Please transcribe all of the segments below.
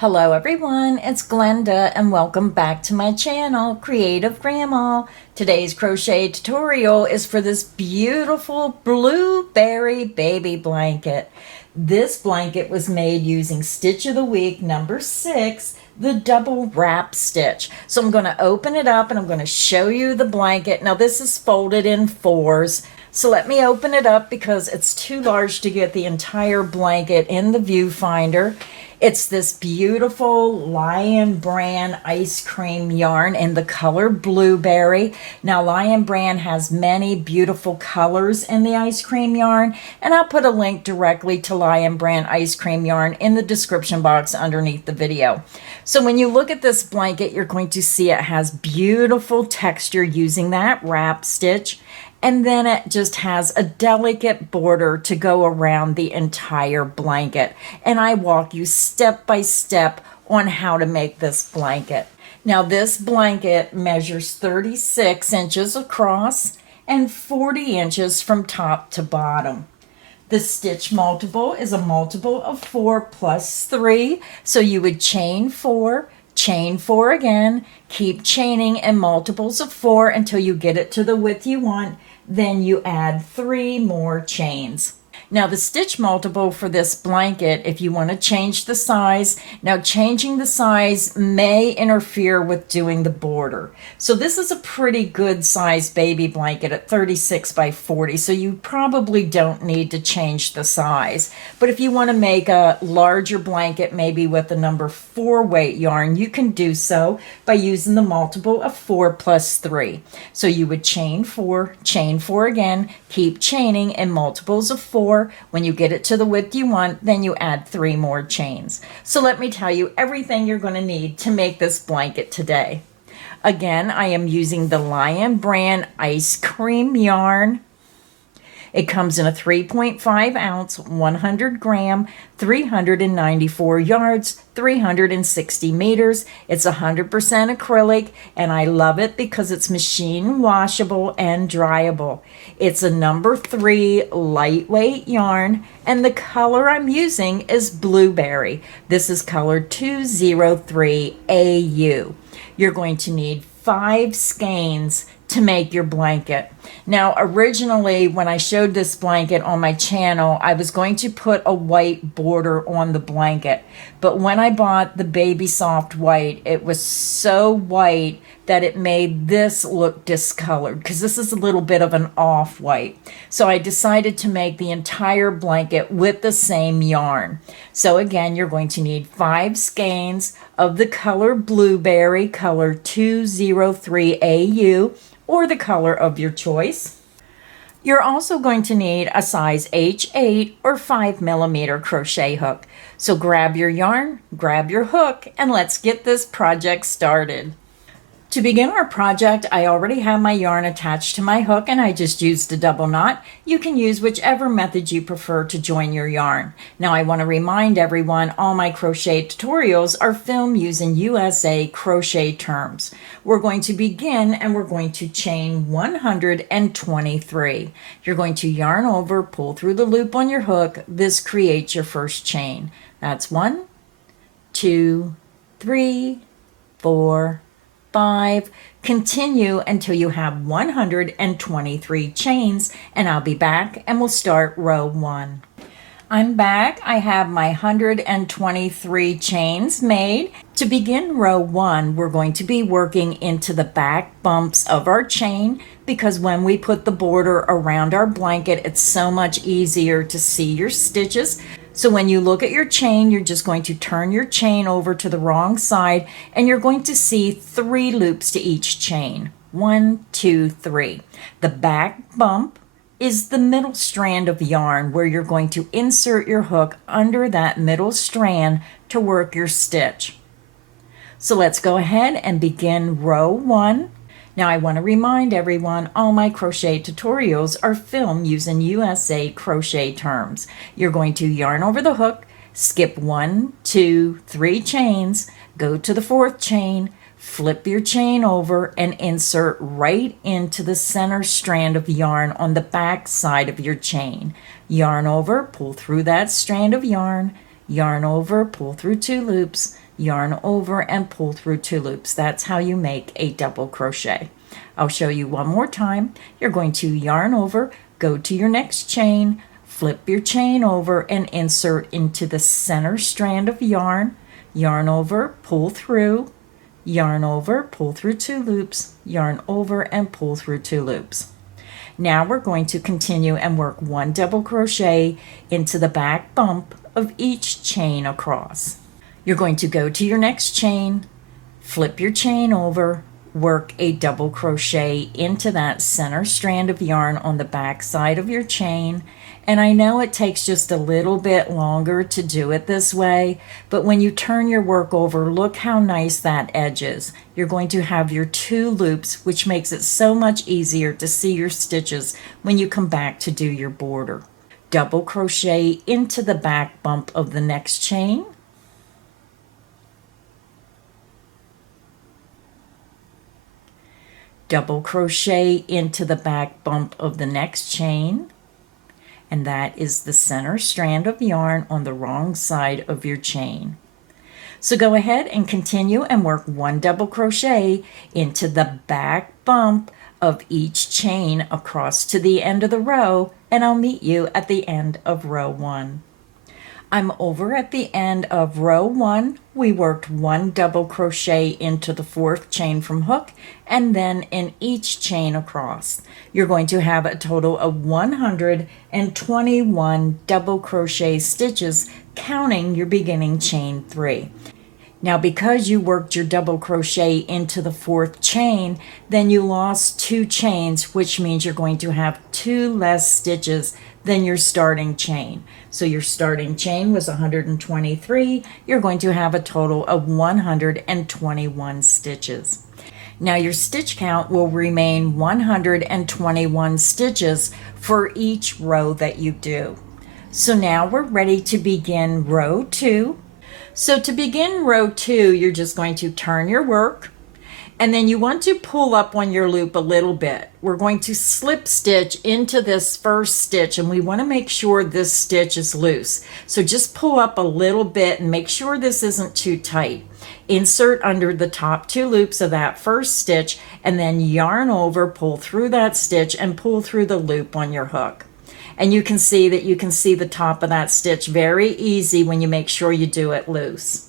Hello everyone, it's Glenda and welcome back to my channel, Creative Grandma. Today's crochet tutorial is for this beautiful blueberry baby blanket. This blanket was made using Stitch of the Week number 6, the double wrap stitch. So I'm going to open it up and I'm going to show you the blanket. Now this is folded in 4s. So let me open it up because it's too large to get the entire blanket in the viewfinder. It's this beautiful Lion Brand ice cream yarn in the color blueberry. Now Lion Brand has many beautiful colors in the ice cream yarn, and I'll put a link directly to Lion Brand ice cream yarn in the description box underneath the video. So when you look at this blanket, you're going to see it has beautiful texture using that wrap stitch. And then it just has a delicate border to go around the entire blanket. And I walk you step by step on how to make this blanket. Now this blanket measures 36 inches across and 40 inches from top to bottom. The stitch multiple is a multiple of 4 plus 3. So you would chain 4, chain 4 again, keep chaining in multiples of 4 until you get it to the width you want. Then you add 3 more chains. Now the stitch multiple for this blanket, if you want to change the size, now changing the size may interfere with doing the border. So this is a pretty good size baby blanket at 36 by 40, so you probably don't need to change the size. But if you want to make a larger blanket, maybe with the number 4 weight yarn, you can do so by using the multiple of 4 plus 3. So you would chain 4 again, keep chaining in multiples of 4. When you get it to the width you want, then you add 3 more chains. So let me tell you everything you're going to need to make this blanket today. Again, I am using the Lion Brand ice cream yarn. It comes in a 3.5 ounce, 100 gram, 394 yards, 360 meters. It's 100% acrylic, and I love it because it's machine washable and dryable. It's a number 3 lightweight yarn, and the color I'm using is blueberry. This is color 203AU. You're going to need 5 skeins to make your blanket. Now, originally, when I showed this blanket on my channel, I was going to put a white border on the blanket. But when I bought the Baby Soft White, it was so white that it made this look discolored because this is a little bit of an off-white. So I decided to make the entire blanket with the same yarn. So again, you're going to need 5 skeins of the color blueberry, color 203AU, or the color of your choice. You're also going to need a size H8 or 5mm crochet hook. So grab your yarn, grab your hook, and let's get this project started. To begin our project, I already have my yarn attached to my hook and I just used a double knot. You can use whichever method you prefer to join your yarn. Now I want to remind everyone all my crochet tutorials are filmed using USA crochet terms. We're going to begin and we're going to chain 123. You're going to yarn over, pull through the loop on your hook. This creates your first chain. That's 1, 2, 3, 4, 5. Continue until you have 123 chains, and I'll be back and we'll start row 1. I'm back. I have my 123 chains made. To begin row 1, we're going to be working into the back bumps of our chain because when we put the border around our blanket, it's so much easier to see your stitches. So when you look at your chain, you're just going to turn your chain over to the wrong side and you're going to see 3 loops to each chain. 1, 2, 3. The back bump is the middle strand of yarn where you're going to insert your hook under that middle strand to work your stitch. So let's go ahead and begin row 1. Now I want to remind everyone all my crochet tutorials are filmed using USA crochet terms. You're going to yarn over the hook, skip 1, 2, 3 chains, go to the 4th chain, flip your chain over and insert right into the center strand of yarn on the back side of your chain. Yarn over, pull through that strand of yarn, yarn over, pull through 2 loops, yarn over, and pull through 2 loops. That's how you make a double crochet. I'll show you one more time. You're going to yarn over, go to your next chain, flip your chain over, and insert into the center strand of yarn. Yarn over, pull through, yarn over, pull through 2 loops, yarn over, and pull through 2 loops. Now we're going to continue and work 1 double crochet into the back bump of each chain across. You're going to go to your next chain, flip your chain over, work a double crochet into that center strand of yarn on the back side of your chain. And I know it takes just a little bit longer to do it this way, but when you turn your work over, look how nice that edge is. You're going to have your 2 loops, which makes it so much easier to see your stitches when you come back to do your border. Double crochet into the back bump of the next chain. Double crochet into the back bump of the next chain. And that is the center strand of yarn on the wrong side of your chain. So go ahead and continue and work 1 double crochet into the back bump of each chain across to the end of the row, and I'll meet you at the end of row 1. I'm over at the end of row 1. We worked 1 double crochet into the 4th chain from hook, and then in each chain across. You're going to have a total of 121 double crochet stitches, counting your beginning chain 3. Now, because you worked your double crochet into the 4th chain, then you lost 2 chains, which means you're going to have 2 less stitches than your starting chain. So your starting chain was 123. You're going to have a total of 121 stitches. Now your stitch count will remain 121 stitches for each row that you do. So now we're ready to begin row 2. So to begin row 2, you're just going to turn your work, and then you want to pull up on your loop a little bit. We're going to slip stitch into this first stitch, and we want to make sure this stitch is loose. So just pull up a little bit and make sure this isn't too tight. Insert under the top 2 loops of that first stitch, and then yarn over, pull through that stitch, and pull through the loop on your hook. And you can see that you can see the top of that stitch very easy when you make sure you do it loose.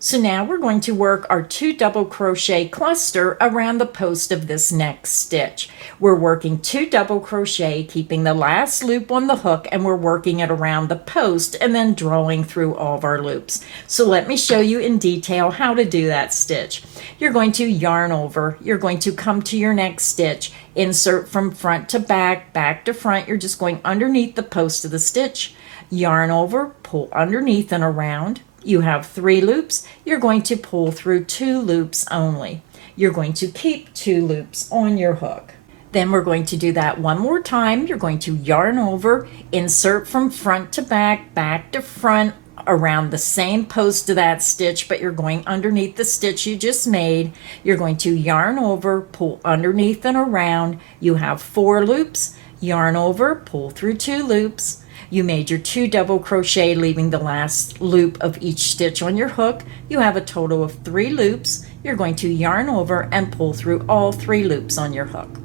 So now we're going to work our 2 double crochet cluster around the post of this next stitch. We're working 2 double crochet, keeping the last loop on the hook, and we're working it around the post and then drawing through all of our loops. So let me show you in detail how to do that stitch. You're going to yarn over, you're going to come to your next stitch, insert from front to back, back to front. You're just going underneath the post of the stitch, yarn over, pull underneath and around. You have 3 loops. You're going to pull through 2 loops only. You're going to keep 2 loops on your hook. Then we're going to do that one more time. You're going to yarn over, insert from front to back, back to front, around the same post of that stitch, but you're going underneath the stitch you just made. You're going to yarn over, pull underneath and around. You have 4 loops. Yarn over, pull through 2 loops. You made your 2 double crochet, leaving the last loop of each stitch on your hook. You have a total of 3 loops. You're going to yarn over and pull through all 3 loops on your hook.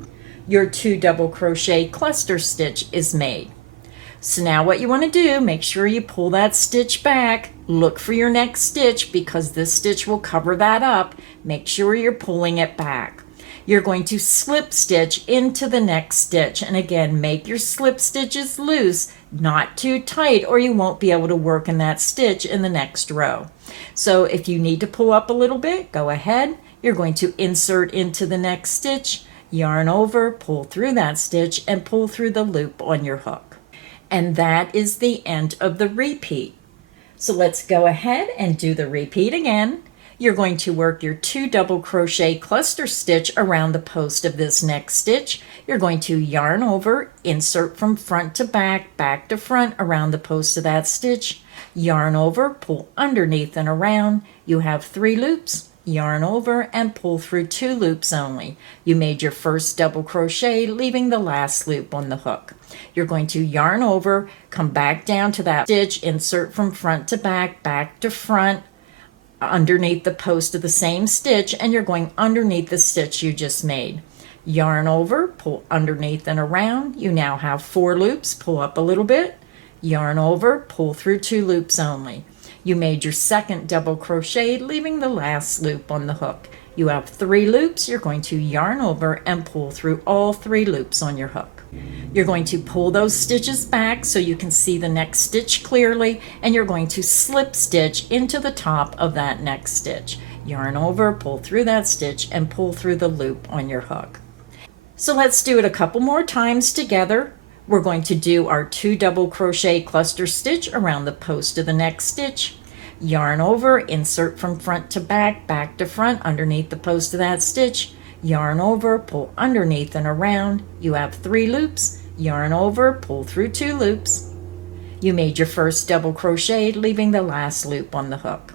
Your 2 double crochet cluster stitch is made. So now what you want to do, make sure you pull that stitch back. Look for your next stitch because this stitch will cover that up. Make sure you're pulling it back. You're going to slip stitch into the next stitch, and again, make your slip stitches loose, not too tight, or you won't be able to work in that stitch in the next row. So if you need to pull up a little bit, go ahead. You're going to insert into the next stitch, yarn over, pull through that stitch, and pull through the loop on your hook. And that is the end of the repeat. So let's go ahead and do the repeat again. You're going to work your 2 double crochet cluster stitch around the post of this next stitch. You're going to yarn over, insert from front to back, back to front around the post of that stitch, yarn over, pull underneath and around. You have 3 loops, yarn over and pull through 2 loops only. You made your first double crochet, leaving the last loop on the hook. You're going to yarn over, come back down to that stitch, insert from front to back, back to front, underneath the post of the same stitch, and you're going underneath the stitch you just made. Yarn over, pull underneath and around. You now have 4 loops. Pull up a little bit, yarn over, pull through 2 loops only. You made your second double crochet, leaving the last loop on the hook. You have 3 loops. You're going to yarn over and pull through all 3 loops on your hook. You're going to pull those stitches back so you can see the next stitch clearly, and you're going to slip stitch into the top of that next stitch. Yarn over, pull through that stitch, and pull through the loop on your hook. So let's do it a couple more times together. We're going to do our 2 double crochet cluster stitch around the post of the next stitch. Yarn over, insert from front to back, back to front underneath the post of that stitch. Yarn over, pull underneath and around. You have 3 loops. Yarn over, pull through 2 loops. You made your first double crochet, leaving the last loop on the hook.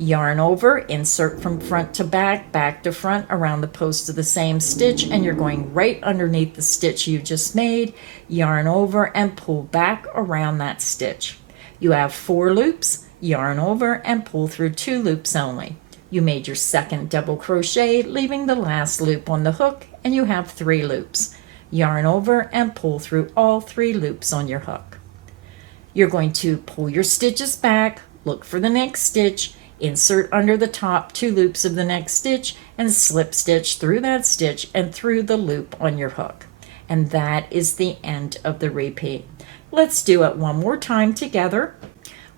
Yarn over, insert from front to back, back to front around the post of the same stitch, and you're going right underneath the stitch you just made. Yarn over and pull back around that stitch. You have 4 loops. Yarn over and pull through 2 loops only. You made your second double crochet, leaving the last loop on the hook, and you have 3 loops. Yarn over and pull through all 3 loops on your hook. You're going to pull your stitches back, look for the next stitch, insert under the top 2 loops of the next stitch, and slip stitch through that stitch and through the loop on your hook. And that is the end of the repeat. Let's do it one more time together.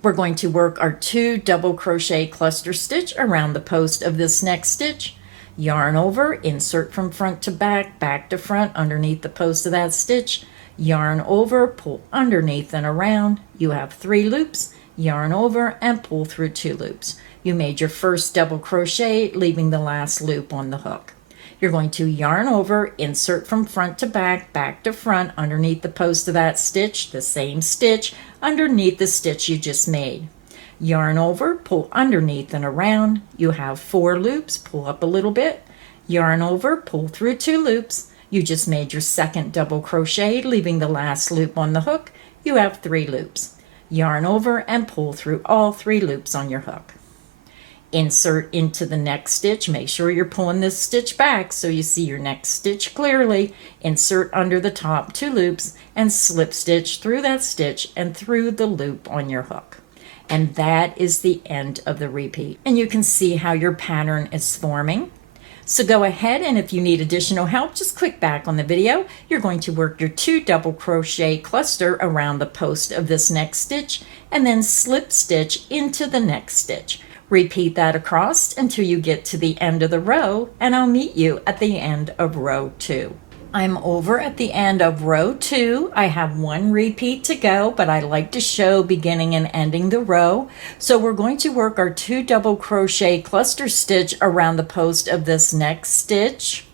We're going to work our 2 double crochet cluster stitch around the post of this next stitch. Yarn over, insert from front to back, back to front underneath the post of that stitch. Yarn over, pull underneath and around. You have 3 loops. Yarn over and pull through 2 loops. You made your first double crochet, leaving the last loop on the hook. You're going to yarn over, insert from front to back, back to front underneath the post of that stitch, the same stitch underneath the stitch you just made. Yarn over, pull underneath and around. You have 4 loops. Pull up a little bit. Yarn over, pull through 2 loops. You just made your second double crochet, leaving the last loop on the hook. You have 3 loops. Yarn over and pull through all 3 loops on your hook. Insert into the next stitch. Make sure you're pulling this stitch back so you see your next stitch clearly. Insert under the top 2 loops and slip stitch through that stitch and through the loop on your hook. And that is the end of the repeat. And you can see how your pattern is forming. So go ahead, and if you need additional help, just click back on the video. You're going to work your 2 double crochet cluster around the post of this next stitch and then slip stitch into the next stitch. Repeat that across until you get to the end of the row, and I'll meet you at the end of row 2. I'm over at the end of row 2. I have 1 repeat to go, but I like to show beginning and ending the row. So we're going to work our 2 double crochet cluster stitch around the post of this next stitch.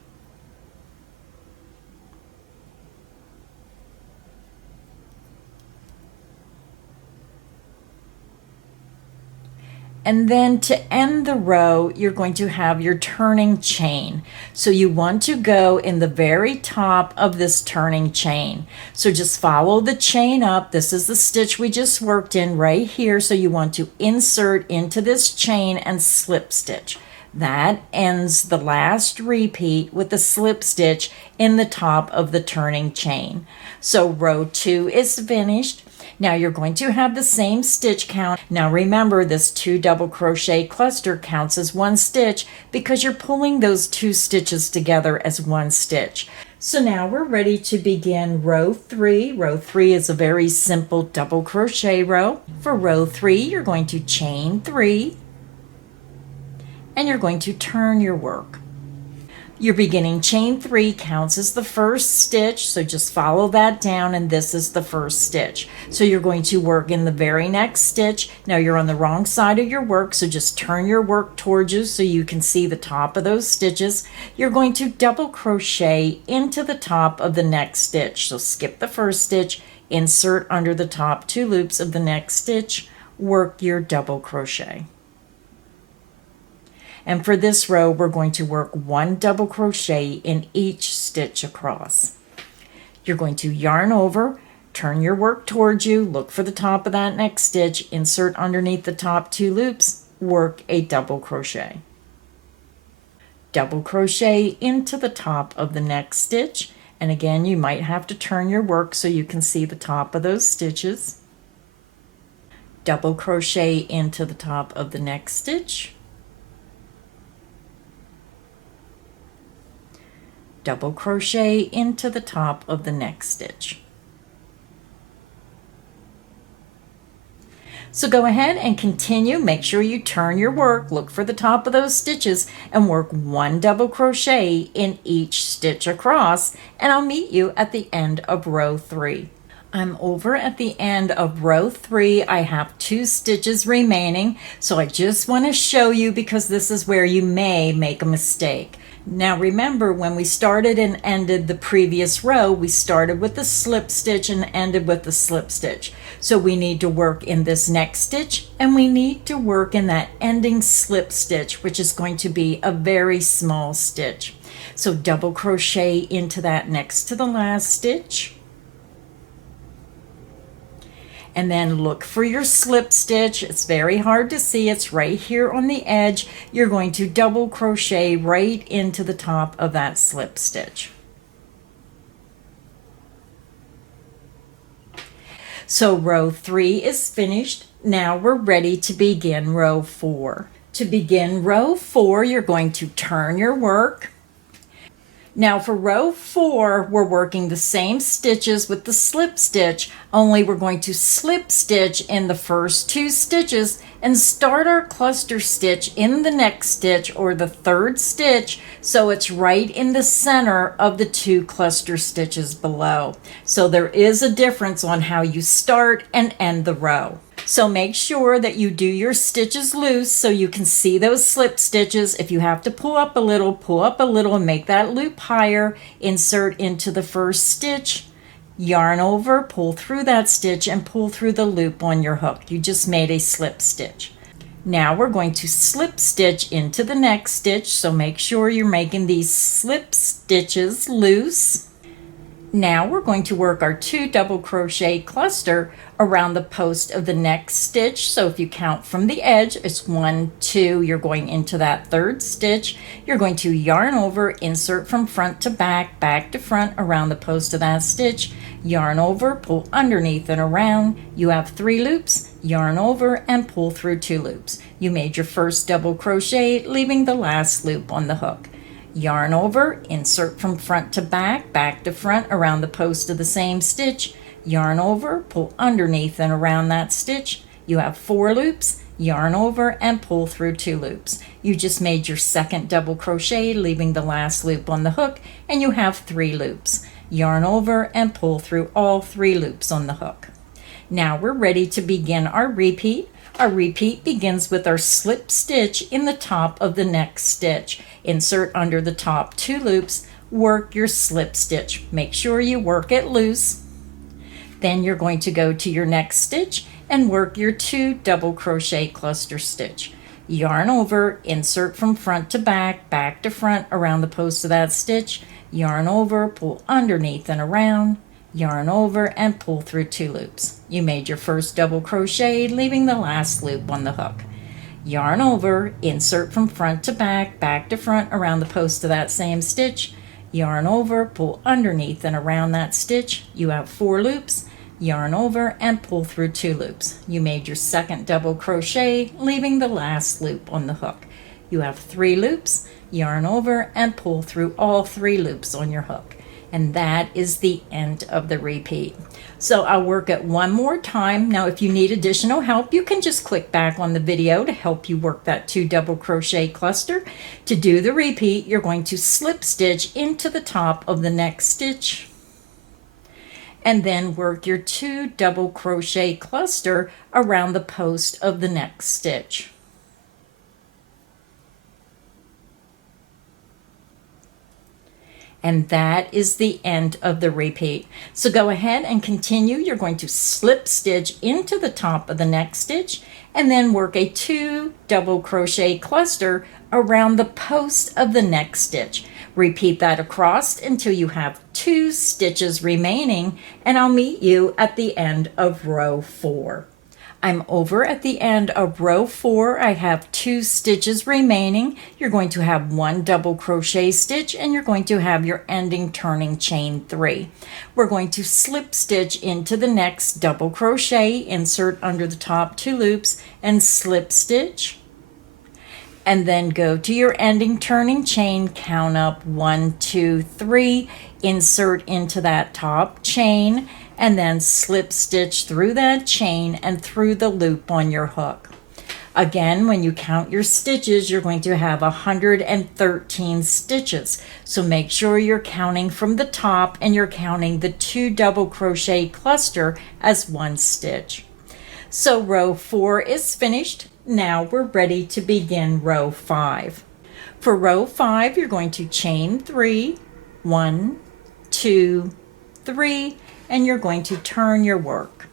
And then to end the row, you're going to have your turning chain. So you want to go in the very top of this turning chain. So just follow the chain up. This is the stitch we just worked in right here. So you want to insert into this chain and slip stitch. That ends the last repeat with the slip stitch in the top of the turning chain. So row 2 is finished. Now you're going to have the same stitch count. Now remember, this 2 double crochet cluster counts as 1 stitch because you're pulling those 2 stitches together as 1 stitch. So now we're ready to begin row 3. Row 3 is a very simple double crochet row. For row 3, you're going to chain 3 and you're going to turn your work. Your beginning chain 3 counts as the first stitch, so just follow that down, and this is the first stitch. So you're going to work in the very next stitch. Now you're on the wrong side of your work, so just turn your work towards you so you can see the top of those stitches. You're going to double crochet into the top of the next stitch. So skip the first stitch, insert under the top 2 loops of the next stitch, work your double crochet. And for this row, we're going to work 1 double crochet in each stitch across. You're going to yarn over, turn your work towards you, look for the top of that next stitch, insert underneath the top 2 loops, work a double crochet. Double crochet into the top of the next stitch, and again you might have to turn your work so you can see the top of those stitches. Double crochet into the top of the next stitch, double crochet into the top of the next stitch. So go ahead and continue. Make sure you turn your work, look for the top of those stitches, and work 1 double crochet in each stitch across, and I'll meet you at the end of row 3. I'm over at the end of row 3. I have 2 stitches remaining, so I just want to show you because this is where you may make a mistake. Now remember, when we started and ended the previous row, we started with the slip stitch and ended with the slip stitch. So we need to work in this next stitch, and we need to work in that ending slip stitch, which is going to be a very small stitch. So double crochet into that next to the last stitch, and then look for your slip stitch. It's very hard to see, it's right here on the edge. You're going to double crochet right into the top of that slip stitch. So row 3 is finished. Now we're ready to begin row 4. To begin row 4, you're going to turn your work. Now for row 4, we're working the same stitches with the slip stitch, only we're going to slip stitch in the first 2 stitches and start our cluster stitch in the next stitch or the 3rd stitch, so it's right in the center of the 2 cluster stitches below. So there is a difference on how you start and end the row. So make sure that you do your stitches loose so you can see those slip stitches. If you have to pull up a little and make that loop higher. Insert into the first stitch, yarn over, pull through that stitch and pull through the loop on your hook. You just made a slip stitch. Now we're going to slip stitch into the next stitch, so make sure you're making these slip stitches loose. Now we're going to work our 2 double crochet cluster around the post of the next stitch. So if you count from the edge, it's 1, 2, you're going into that 3rd stitch. You're going to yarn over, insert from front to back, back to front around the post of that stitch, yarn over, pull underneath and around. You have 3 loops, yarn over and pull through 2 loops. You made your first double crochet, leaving the last loop on the hook. Yarn over, insert from front to back, back to front around the post of the same stitch, yarn over, pull underneath and around that stitch. You have 4 loops, yarn over and pull through 2 loops. You just made your second double crochet, leaving the last loop on the hook, and you have 3 loops. Yarn over and pull through all 3 loops on the hook. Now we're ready to begin our repeat. Our repeat begins with our slip stitch in the top of the next stitch. Insert under the top 2 loops, work your slip stitch. Make sure you work it loose. Then you're going to go to your next stitch and work your 2 double crochet cluster stitch. Yarn over, insert from front to back, back to front around the post of that stitch, yarn over, pull underneath and around, yarn over and pull through 2 loops. You made your first double crochet, leaving the last loop on the hook. Yarn over, insert from front to back, back to front around the post of that same stitch, yarn over, pull underneath and around that stitch. You have 4 loops, yarn over and pull through 2 loops. You made your second double crochet, leaving the last loop on the hook. You have 3 loops, yarn over and pull through all 3 loops on your hook. And that is the end of the repeat. So I'll work it one more time. Now if you need additional help, you can just click back on the video to help you work that 2 double crochet cluster. To do the repeat, you're going to slip stitch into the top of the next stitch and then work your 2 double crochet cluster around the post of the next stitch. And that is the end of the repeat. So go ahead and continue. You're going to slip stitch into the top of the next stitch and then work a 2 double crochet cluster around the post of the next stitch. Repeat that across until you have 2 stitches remaining, and I'll meet you at the end of row 4. I'm over at the end of row 4. I have 2 stitches remaining. You're going to have 1 double crochet stitch and you're going to have your ending turning chain 3. We're going to slip stitch into the next double crochet, insert under the top 2 loops and slip stitch. And then go to your ending turning chain, count up 1, 2, 3, insert into that top chain, and then slip stitch through that chain and through the loop on your hook. Again, when you count your stitches, you're going to have 113 stitches. So make sure you're counting from the top and you're counting the 2 double crochet cluster as 1 stitch. So row 4 is finished. Now we're ready to begin row 5. For row 5, you're going to chain 3, 1, 2, 3, and you're going to turn your work.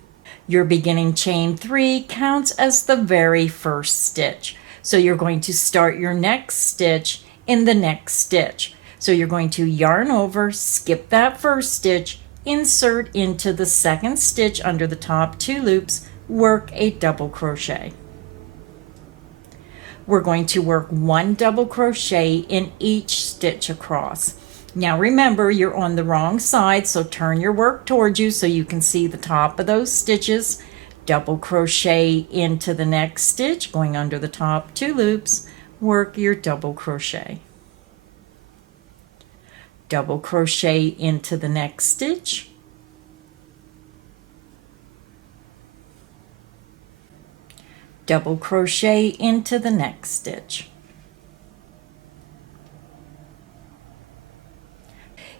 Your beginning chain 3 counts as the very first stitch. So you're going to start your next stitch in the next stitch. So you're going to yarn over, skip that first stitch, insert into the second stitch under the top 2 loops, work a double crochet. We're going to work 1 double crochet in each stitch across. Now remember, you're on the wrong side, so turn your work towards you so you can see the top of those stitches. Double crochet into the next stitch, going under the top 2 loops, work your double crochet. Double crochet into the next stitch. Double crochet into the next stitch.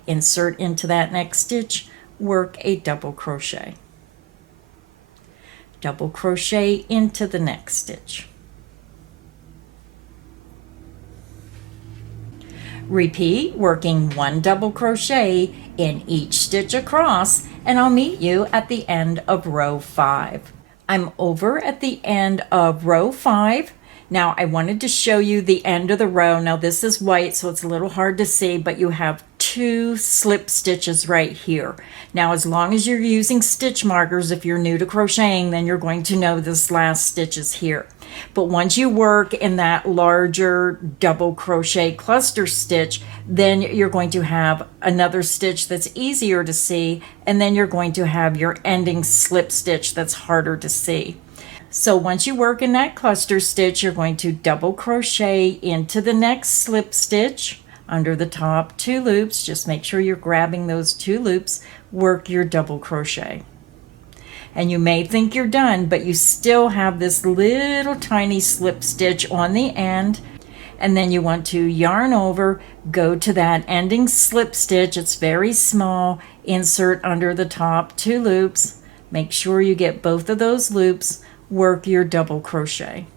Insert into that next stitch, work a double crochet. Double crochet into the next stitch. Repeat, working 1 double crochet in each stitch across, and I'll meet you at the end of row 5. I'm over at the end of row 5. Now I wanted to show you the end of the row. Now this is white, so it's a little hard to see, but you have 2 slip stitches right here. Now as long as you're using stitch markers, if you're new to crocheting, then you're going to know this last stitch is here. But once you work in that larger double crochet cluster stitch, then you're going to have another stitch that's easier to see, and then you're going to have your ending slip stitch that's harder to see. So once you work in that cluster stitch, you're going to double crochet into the next slip stitch under the top 2 loops. Just make sure you're grabbing those 2 loops, work your double crochet. And you may think you're done, but you still have this little tiny slip stitch on the end. And then you want to yarn over, go to that ending slip stitch. It's very small. Insert under the top 2 loops. Make sure you get both of those loops. Work your double crochet.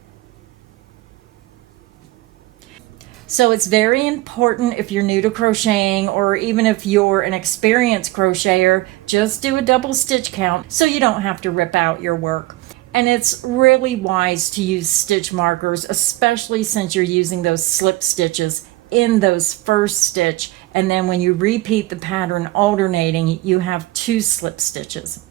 So it's very important, if you're new to crocheting or even if you're an experienced crocheter, just do a double stitch count so you don't have to rip out your work. And it's really wise to use stitch markers, especially since you're using those slip stitches in those first stitch, and then when you repeat the pattern alternating, you have 2 slip stitches.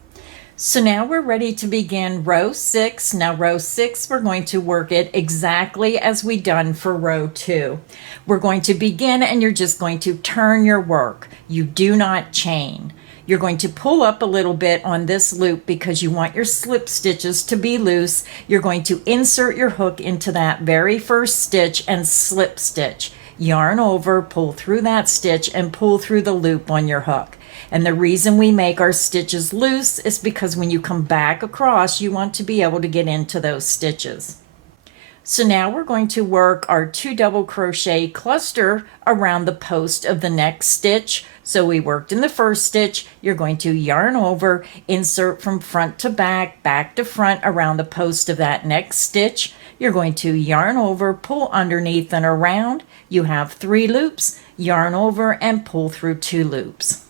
So now we're ready to begin row 6. Now row 6, we're going to work it exactly as we done for row 2. We're going to begin and you're just going to turn your work. You do not chain. You're going to pull up a little bit on this loop because you want your slip stitches to be loose. You're going to insert your hook into that very first stitch and slip stitch. Yarn over, pull through that stitch and pull through the loop on your hook. And the reason we make our stitches loose is because when you come back across, you want to be able to get into those stitches. So now we're going to work our 2 double crochet cluster around the post of the next stitch. So we worked in the first stitch, you're going to yarn over, insert from front to back, back to front around the post of that next stitch. You're going to yarn over, pull underneath and around. You have 3 loops, yarn over and pull through 2 loops.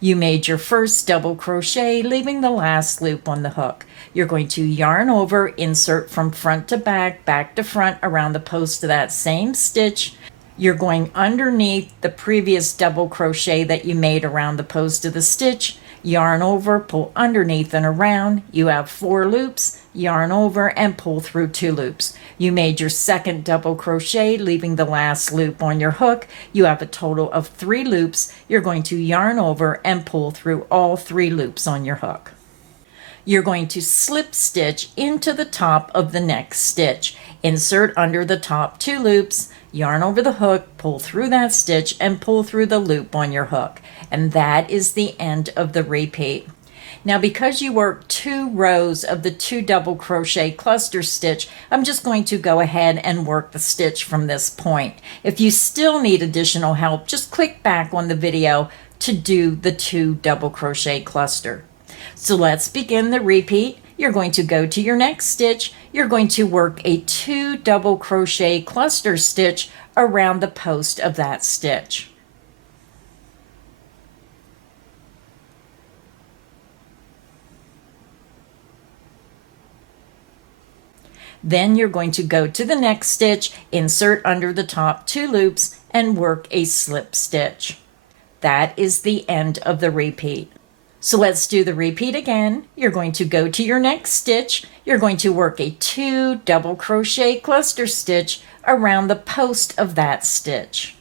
You made your first double crochet, leaving the last loop on the hook. You're going to yarn over, insert from front to back, back to front around the post of that same stitch. You're going underneath the previous double crochet that you made around the post of the stitch. yarn over, pull underneath and around. You have 4 loops, yarn over and pull through 2 loops. You made your second double crochet, leaving the last loop on your hook. You have a total of 3 loops. You're going to yarn over and pull through all 3 loops on your hook. You're going to slip stitch into the top of the next stitch. Insert under the top 2 loops, yarn over the hook, pull through that stitch and pull through the loop on your hook. And that is the end of the repeat. Now, because you work 2 rows of the 2 double crochet cluster stitch, I'm just going to go ahead and work the stitch from this point. If you still need additional help, just click back on the video to do the 2 double crochet cluster. So let's begin the repeat. You're going to go to your next stitch. You're going to work a 2 double crochet cluster stitch around the post of that stitch. Then you're going to go to the next stitch, insert under the top 2 loops, and work a slip stitch. That is the end of the repeat. So let's do the repeat again. You're going to go to your next stitch. You're going to work a 2 double crochet cluster stitch around the post of that stitch.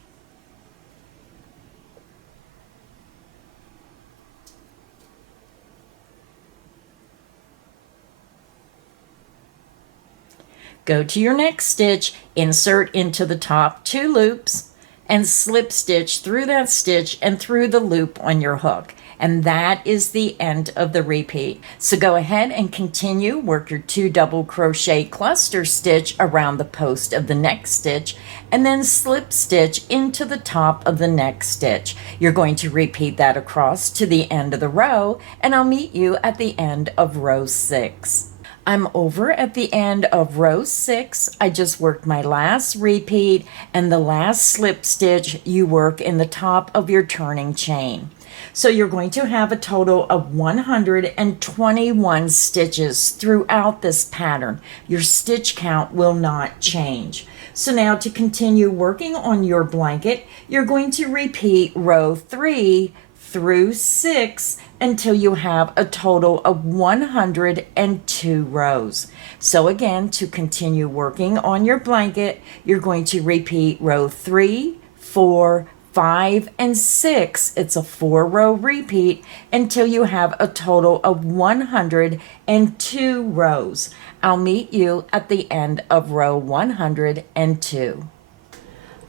Go to your next stitch, insert into the top 2 loops, and slip stitch through that stitch and through the loop on your hook. And that is the end of the repeat. So go ahead and continue, work your 2 double crochet cluster stitch around the post of the next stitch, and then slip stitch into the top of the next stitch. You're going to repeat that across to the end of the row, and I'll meet you at the end of row 6. I'm over at the end of row 6. I just worked my last repeat, and the last slip stitch you work in the top of your turning chain. So you're going to have a total of 121 stitches throughout this pattern. Your stitch count will not change. So now to continue working on your blanket, you're going to repeat row 3 through 6 until you have a total of 102 rows. So again, to continue working on your blanket, you're going to repeat row 3, 4, 5, and 6. It's a 4-row repeat until you have a total of 102 rows. I'll meet you at the end of row 102.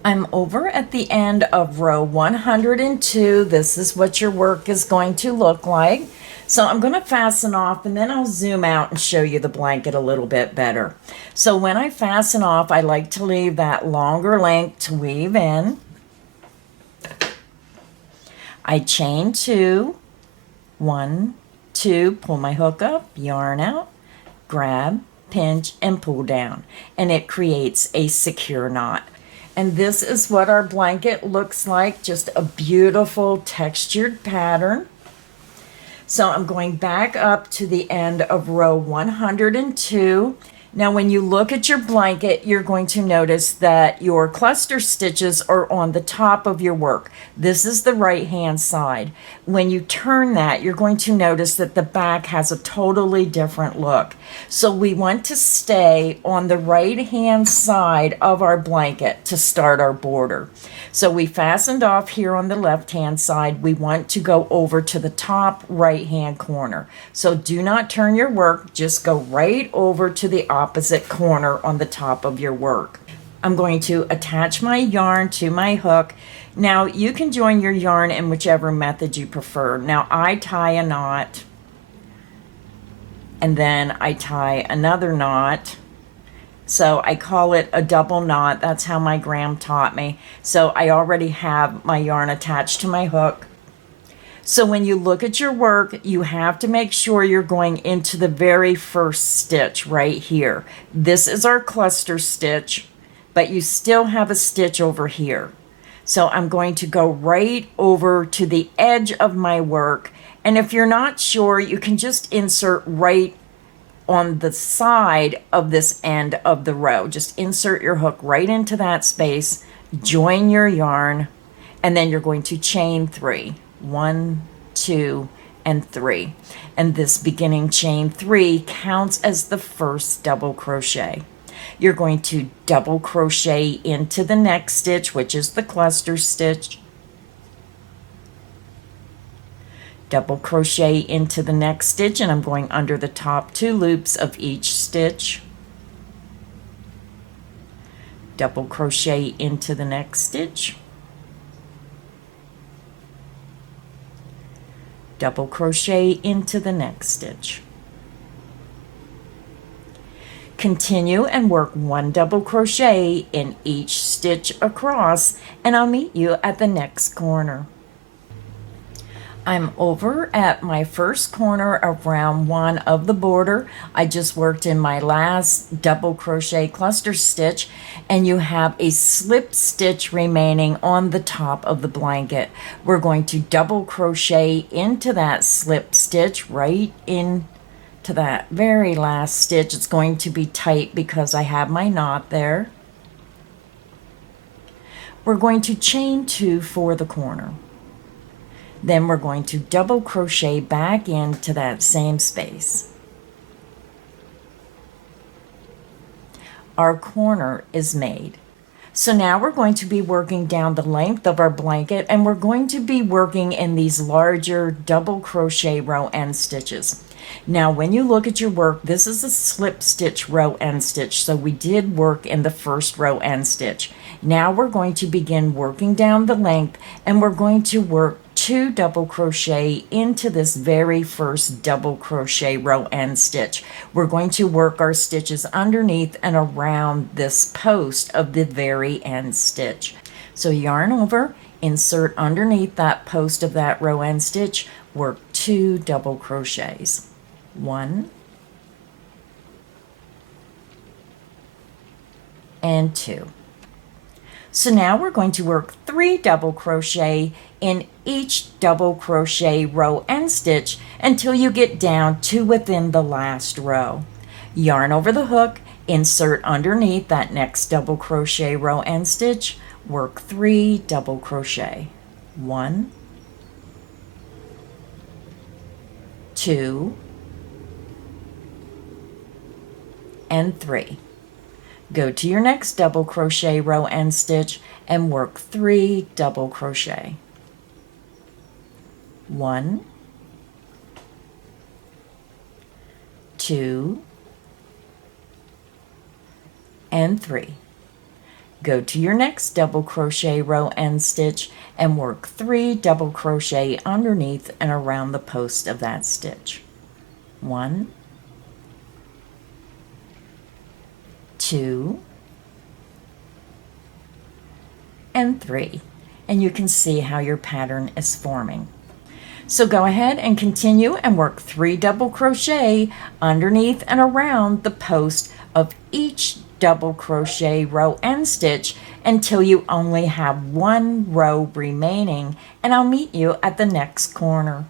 I'm over at the end of row 102. This is what your work is going to look like. So I'm going to fasten off, and then I'll zoom out and show you the blanket a little bit better. So when I fasten off, I like to leave that longer length to weave in. I chain 2, 1, 2, pull my hook up, yarn out, grab, pinch, and pull down, and it creates a secure knot. And this is what our blanket looks like, just a beautiful textured pattern. So I'm going back up to the end of row 102. Now when you look at your blanket, you're going to notice that your cluster stitches are on the top of your work. This is the right hand side. When you turn that, you're going to notice that the back has a totally different look. So we want to stay on the right hand side of our blanket to start our border. So we fastened off here on the left hand side. We want to go over to the top right hand corner. So do not turn your work, just go right over to the opposite corner on the top of your work. I'm going to attach my yarn to my hook. Now you can join your yarn in whichever method you prefer. Now I tie a knot, and then I tie another knot. So I call it a double knot. That's how my gram taught me. So I already have my yarn attached to my hook. So when you look at your work, you have to make sure you're going into the very first stitch right here. This is our cluster stitch, but you still have a stitch over here. So I'm going to go right over to the edge of my work. And if you're not sure, you can just insert right on the side of this end of the row. Just insert your hook right into that space, join your yarn, and then you're going to chain 3. 1, 2, and 3. And this beginning chain 3 counts as the first double crochet. You're going to double crochet into the next stitch, which is the cluster stitch. Double crochet into the next stitch, and I'm going under the top 2 loops of each stitch. Double crochet into the next stitch. Double crochet into the next stitch. Continue and work 1 double crochet in each stitch across, and I'll meet you at the next corner. I'm over at my first corner of round 1 of the border. I just worked in my last double crochet cluster stitch, and you have a slip stitch remaining on the top of the blanket. We're going to double crochet into that slip stitch right into that very last stitch. It's going to be tight because I have my knot there. We're going to chain 2 for the corner. Then we're going to double crochet back into that same space. Our corner is made. So now we're going to be working down the length of our blanket, and we're going to be working in these larger double crochet row end stitches. Now when you look at your work, this is a slip stitch row end stitch, so we did work in the first row end stitch. Now we're going to begin working down the length, and we're going to work 2 double crochet into this very first double crochet row end stitch. We're going to work our stitches underneath and around this post of the very end stitch. So yarn over, insert underneath that post of that row end stitch, work 2 double crochets. 1 and 2. So now we're going to work 3 double crochet in each double crochet row end stitch until you get down to within the last row. Yarn over the hook, insert underneath that next double crochet row end stitch, work 3 double crochet. 1, 2, and 3. Go to your next double crochet row end stitch and work 3 double crochet. 1, 2, and 3. Go to your next double crochet row end stitch and work 3 double crochet underneath and around the post of that stitch. 1, 2, and 3. And you can see how your pattern is forming. So go ahead and continue and work 3 double crochet underneath and around the post of each double crochet row end stitch until you only have 1 row remaining, and I'll meet you at the next corner.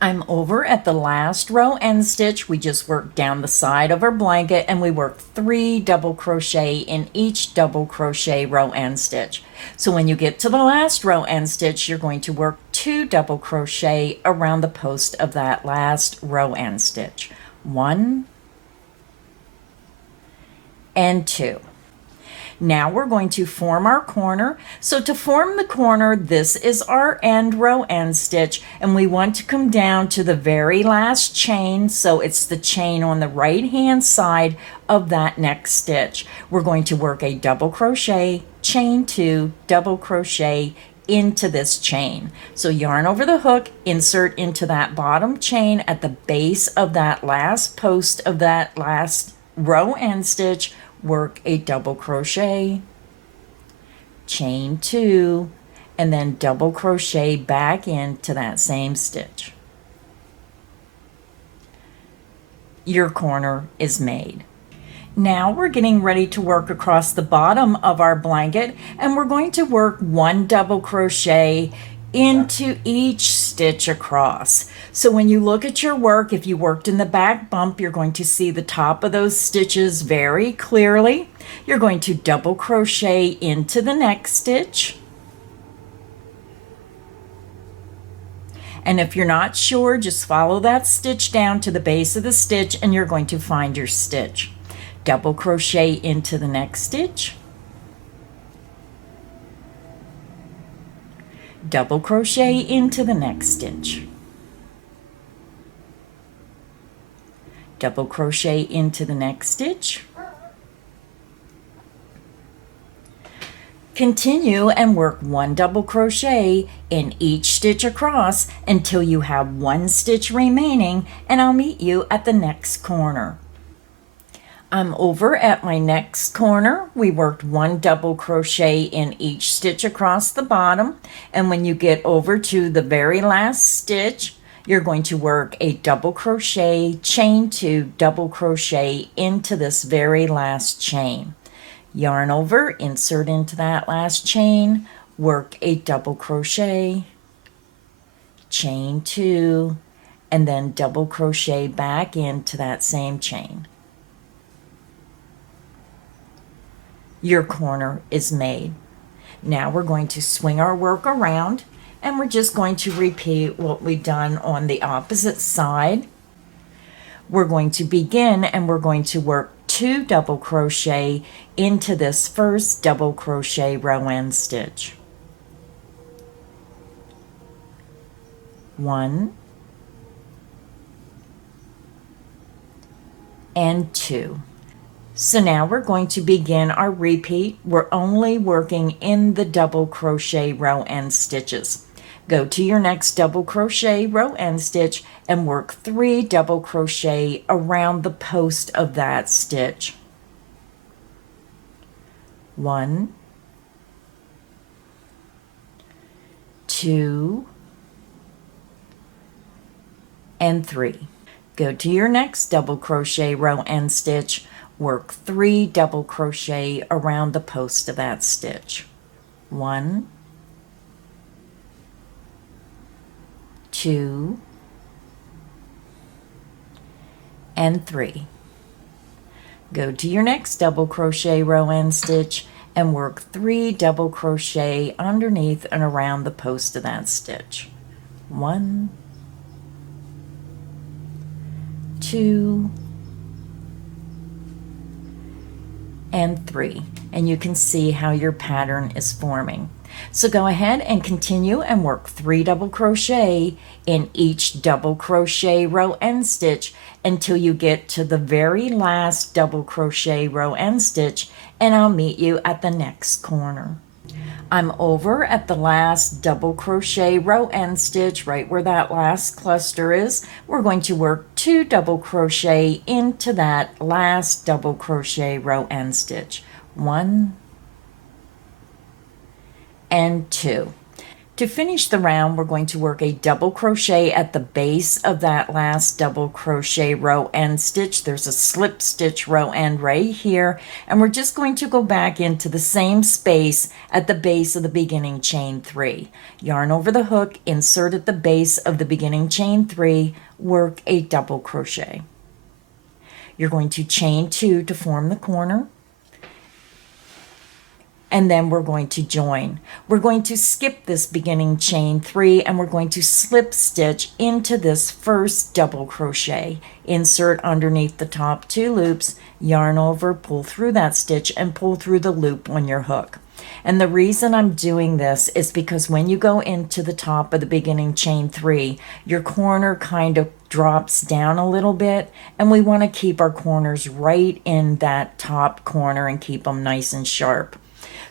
I'm over at the last row end stitch. We just worked down the side of our blanket, and we worked 3 double crochet in each double crochet row end stitch. So when you get to the last row end stitch, you're going to work 2 double crochet around the post of that last row end stitch. 1 and 2. Now we're going to form our corner. So to form the corner, this is our end row end stitch, and we want to come down to the very last chain. So it's the chain on the right hand side of that next stitch. We're going to work a double crochet, chain 2, double crochet into this chain. So yarn over the hook, insert into that bottom chain at the base of that last post of that last row end stitch, work a double crochet, chain 2, and then double crochet back into that same stitch. Your corner is made. Now we're getting ready to work across the bottom of our blanket, and we're going to work 1 double crochet into each stitch across. So when you look at your work, if you worked in the back bump, you're going to see the top of those stitches very clearly. You're going to double crochet into the next stitch, And if you're not sure, just follow that stitch down to the base of the stitch and you're going to find your stitch. Double crochet into the next stitch, double crochet into the next stitch, double crochet into the next stitch. Continue and work 1 double crochet in each stitch across until you have 1 stitch remaining, and I'll meet you at the next corner. I'm over at my next corner. We worked 1 double crochet in each stitch across the bottom, and when you get over to the very last stitch, you're going to work a double crochet, chain 2, double crochet into this very last chain. Yarn over, insert into that last chain, work a double crochet, chain 2, and then double crochet back into that same chain. Your corner is made. Now we're going to swing our work around and we're just going to repeat what we've done on the opposite side. We're going to begin and we're going to work 2 double crochet into this first double crochet row end stitch. 1 and 2. So now we're going to begin our repeat. We're only working in the double crochet row end stitches. Go to your next double crochet row end stitch and work 3 double crochet around the post of that stitch. 1, 2, and 3. Go to your next double crochet row end stitch, work 3 double crochet around the post of that stitch. 1, 2, and 3. Go to your next double crochet row end stitch and work 3 double crochet underneath and around the post of that stitch. 1, 2, and 3, and you can see how your pattern is forming. So go ahead and continue and work 3 double crochet in each double crochet row end stitch until you get to the very last double crochet row end stitch, and I'll meet you at the next corner. I'm over at the last double crochet row end stitch, right where that last cluster is. We're going to work 2 double crochet into that last double crochet row end stitch. 1 and 2. To finish the round, we're going to work a double crochet at the base of that last double crochet row end stitch. There's a slip stitch row end right here, and we're just going to go back into the same space at the base of the beginning chain 3. Yarn over the hook, insert at the base of the beginning chain 3, work a double crochet. You're going to chain 2 to form the corner, and then we're going to join. We're going to skip this beginning chain 3 and we're going to slip stitch into this first double crochet. Insert underneath the top 2 loops, yarn over, pull through that stitch and pull through the loop on your hook. And the reason I'm doing this is because when you go into the top of the beginning chain 3, your corner kind of drops down a little bit, and we want to keep our corners right in that top corner and keep them nice and sharp.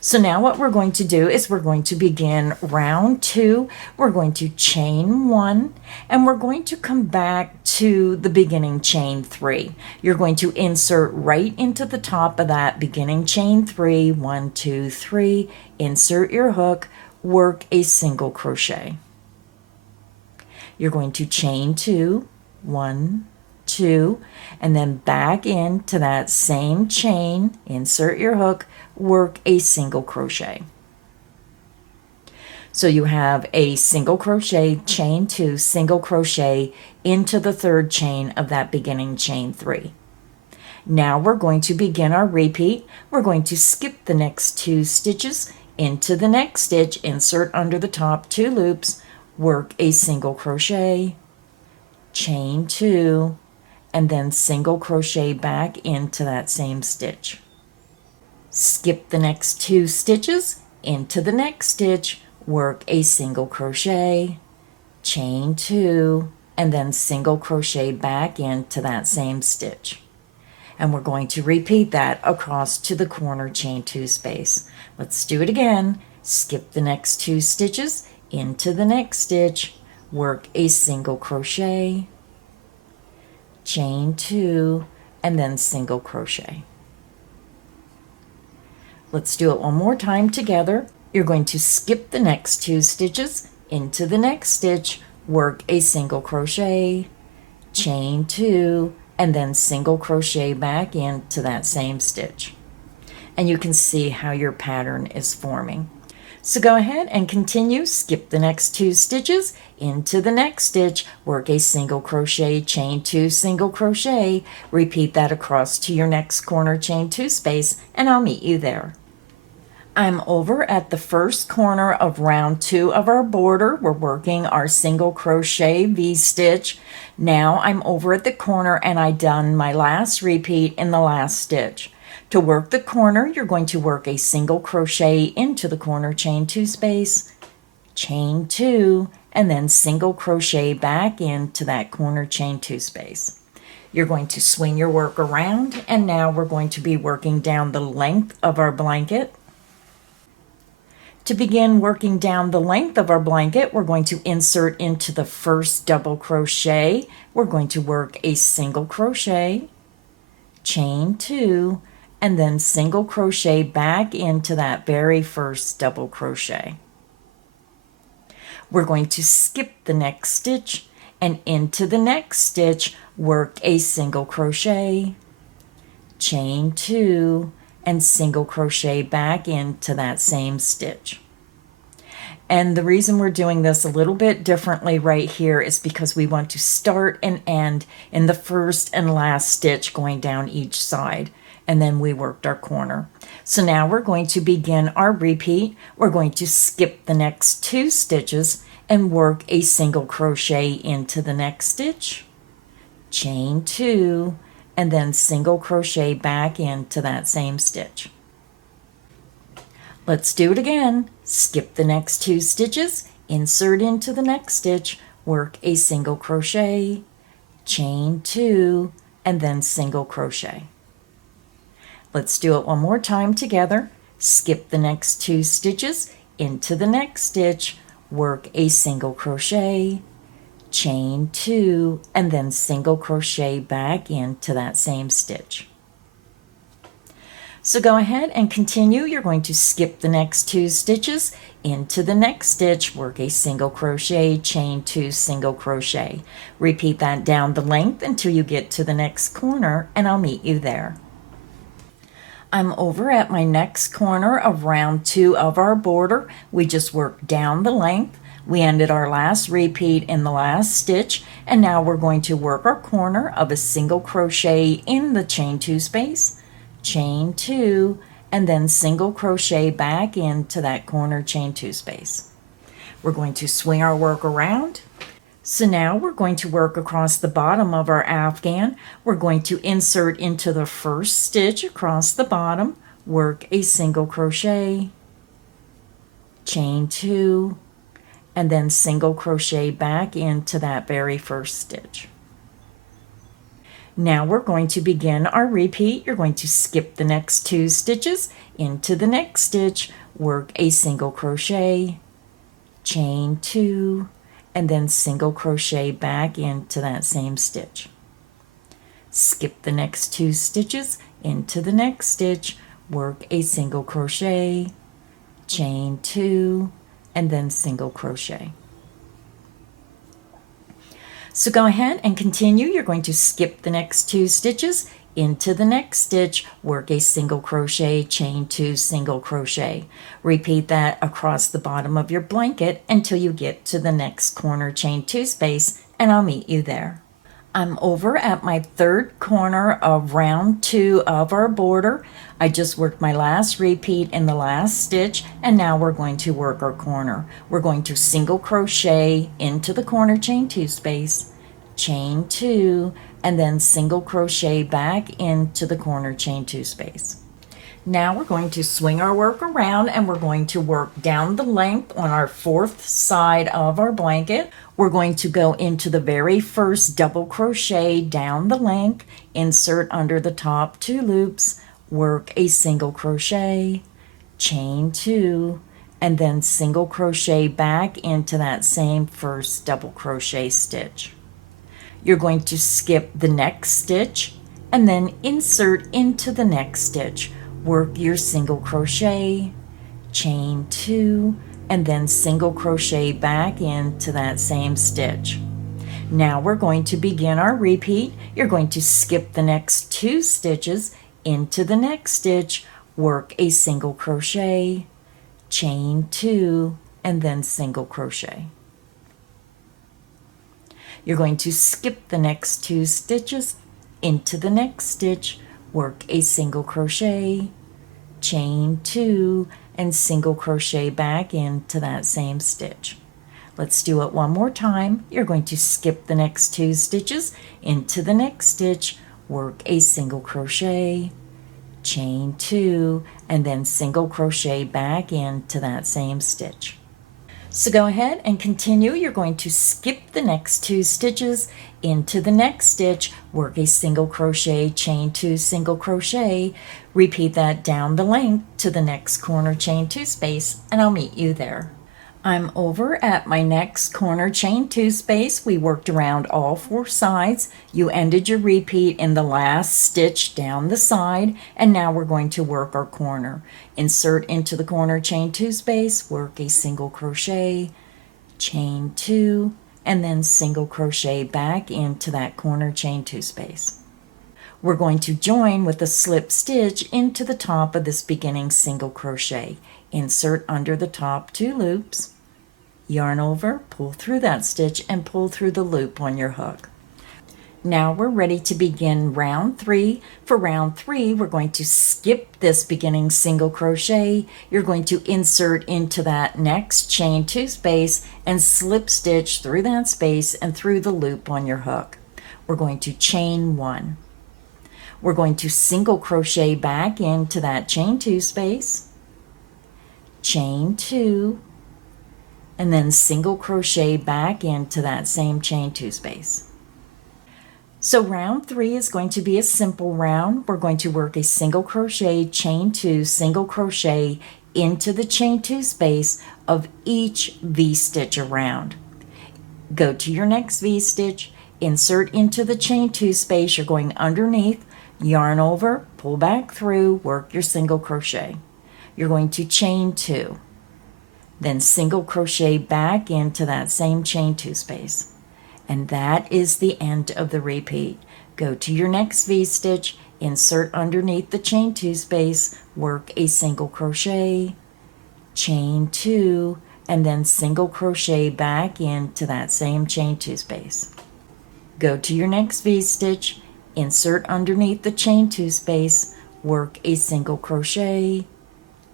So now what we're going to do is we're going to begin round 2. We're going to chain 1 and we're going to come back to the beginning chain 3. You're going to insert right into the top of that beginning chain 3. 1, 2, 3. Insert your hook, work a single crochet. You're going to chain 2, 1, 2, and then back into that same chain, insert your hook, work a single crochet. So you have a single crochet, chain 2, single crochet into the 3rd chain of that beginning chain 3. Now we're going to begin our repeat. We're going to skip the next 2 stitches into the next stitch, insert under the top 2 loops, work a single crochet, chain 2, and then single crochet back into that same stitch. Skip the next 2 stitches, into the next stitch, work a single crochet, chain 2, and then single crochet back into that same stitch. And we're going to repeat that across to the corner chain 2 space. Let's do it again. Skip the next 2 stitches, into the next stitch, work a single crochet, chain 2, and then single crochet. Let's do it one more time together. You're going to skip the next 2 stitches, into the next stitch, work a single crochet, chain 2, and then single crochet back into that same stitch. And you can see how your pattern is forming. So go ahead and continue. Skip the next 2 stitches, into the next stitch, work a single crochet, chain 2, single crochet. Repeat that across to your next corner chain 2 space, and I'll meet you there. I'm over at the first corner of round 2 of our border. We're working our single crochet V-stitch. Now I'm over at the corner and I done my last repeat in the last stitch. To work the corner, you're going to work a single crochet into the corner chain 2 space, chain 2, and then single crochet back into that corner chain 2 space. You're going to swing your work around, and now we're going to be working down the length of our blanket. To begin working down the length of our blanket, we're going to insert into the first double crochet. We're going to work a single crochet, chain 2, and then single crochet back into that very first double crochet. We're going to skip the next stitch, and into the next stitch, work a single crochet, chain 2, and single crochet back into that same stitch. And the reason we're doing this a little bit differently right here is because we want to start and end in the first and last stitch going down each side, and then we worked our corner. So now we're going to begin our repeat. We're going to skip the next 2 stitches and work a single crochet into the next stitch, chain 2, and then single crochet back into that same stitch. Let's do it again. Skip the next 2 stitches, insert into the next stitch, work a single crochet, chain 2, and then single crochet. Let's do it one more time together. Skip the next 2 stitches, into the next stitch, work a single crochet, chain 2, and then single crochet back into that same stitch. So go ahead and continue. You're going to skip the next 2 stitches, into the next stitch, work a single crochet, chain 2, single crochet. Repeat that down the length until you get to the next corner, and I'll meet you there. I'm over at my next corner of round 2 of our border. We just worked down the length. We ended our last repeat in the last stitch, and now we're going to work our corner of a single crochet in the chain 2 space, chain 2, and then single crochet back into that corner chain 2 space. We're going to swing our work around. So now we're going to work across the bottom of our afghan. We're going to insert into the first stitch across the bottom, work a single crochet, chain 2, and then single crochet back into that very first stitch. Now we're going to begin our repeat. You're going to skip the next 2 stitches, into the next stitch, work a single crochet, chain 2, and then single crochet back into that same stitch. Skip the next 2 stitches, into the next stitch, work a single crochet, chain 2, and then single crochet. So go ahead and continue. You're going to skip the next 2 stitches, into the next stitch, work a single crochet, chain 2, single crochet. Repeat that across the bottom of your blanket until you get to the next corner chain 2 space, and I'll meet you there. I'm over at my third corner of round 2 of our border. I just worked my last repeat in the last stitch, and now we're going to work our corner. We're going to single crochet into the corner chain 2 space, chain 2, and then single crochet back into the corner chain 2 space. Now we're going to swing our work around and we're going to work down the length on our fourth side of our blanket. We're going to go into the very first double crochet down the length, insert under the top 2 loops, work a single crochet, chain 2, and then single crochet back into that same first double crochet stitch. You're going to skip the next stitch and then insert into the next stitch. Work your single crochet, chain 2, and then single crochet back into that same stitch. Now we're going to begin our repeat. You're going to skip the next 2 stitches into the next stitch, work a single crochet, chain 2, and then single crochet. You're going to skip the next 2 stitches into the next stitch, work a single crochet, chain 2, and single crochet back into that same stitch. Let's do it one more time. You're going to skip the next 2 stitches into the next stitch, work a single crochet, chain 2, and then single crochet back into that same stitch. So go ahead and continue. You're going to skip the next 2 stitches into the next stitch, work a single crochet, chain 2, single crochet, repeat that down the length to the next corner chain 2 space, and I'll meet you there. I'm over at my next corner chain 2 space. We worked around all 4 sides. You ended your repeat in the last stitch down the side, and now we're going to work our corner. Insert into the corner chain 2 space, work a single crochet, chain 2, and then single crochet back into that corner chain 2 space. We're going to join with a slip stitch into the top of this beginning single crochet. Insert under the top 2 loops, yarn over, pull through that stitch, and pull through the loop on your hook. Now we're ready to begin round 3. For round 3, we're going to skip this beginning single crochet. You're going to insert into that next chain 2 space and slip stitch through that space and through the loop on your hook. We're going to chain 1. We're going to single crochet back into that chain 2 space, chain 2, and then single crochet back into that same chain 2 space. So round 3 is going to be a simple round. We're going to work a single crochet, chain 2, single crochet into the chain 2 space of each V-stitch around. Go to your next V-stitch, insert into the chain 2 space. You're going underneath, yarn over, pull back through, work your single crochet. You're going to chain 2, then single crochet back into that same chain 2 space. And that is the end of the repeat. Go to your next V-stitch, insert underneath the chain 2 space, work a single crochet, chain 2, and then single crochet back into that same chain 2 space. Go to your next V-stitch, insert underneath the chain 2 space, work a single crochet,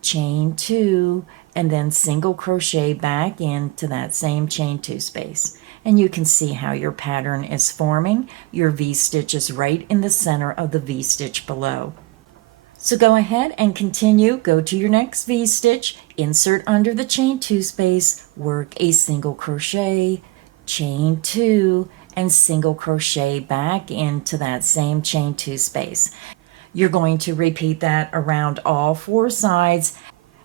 chain 2, and then single crochet back into that same chain 2 space. And you can see how your pattern is forming. Your V-stitch is right in the center of the V-stitch below. So go ahead and continue. Go to your next V-stitch, insert under the chain 2 space, work a single crochet, chain 2, and single crochet back into that same chain 2 space. You're going to repeat that around all 4 sides.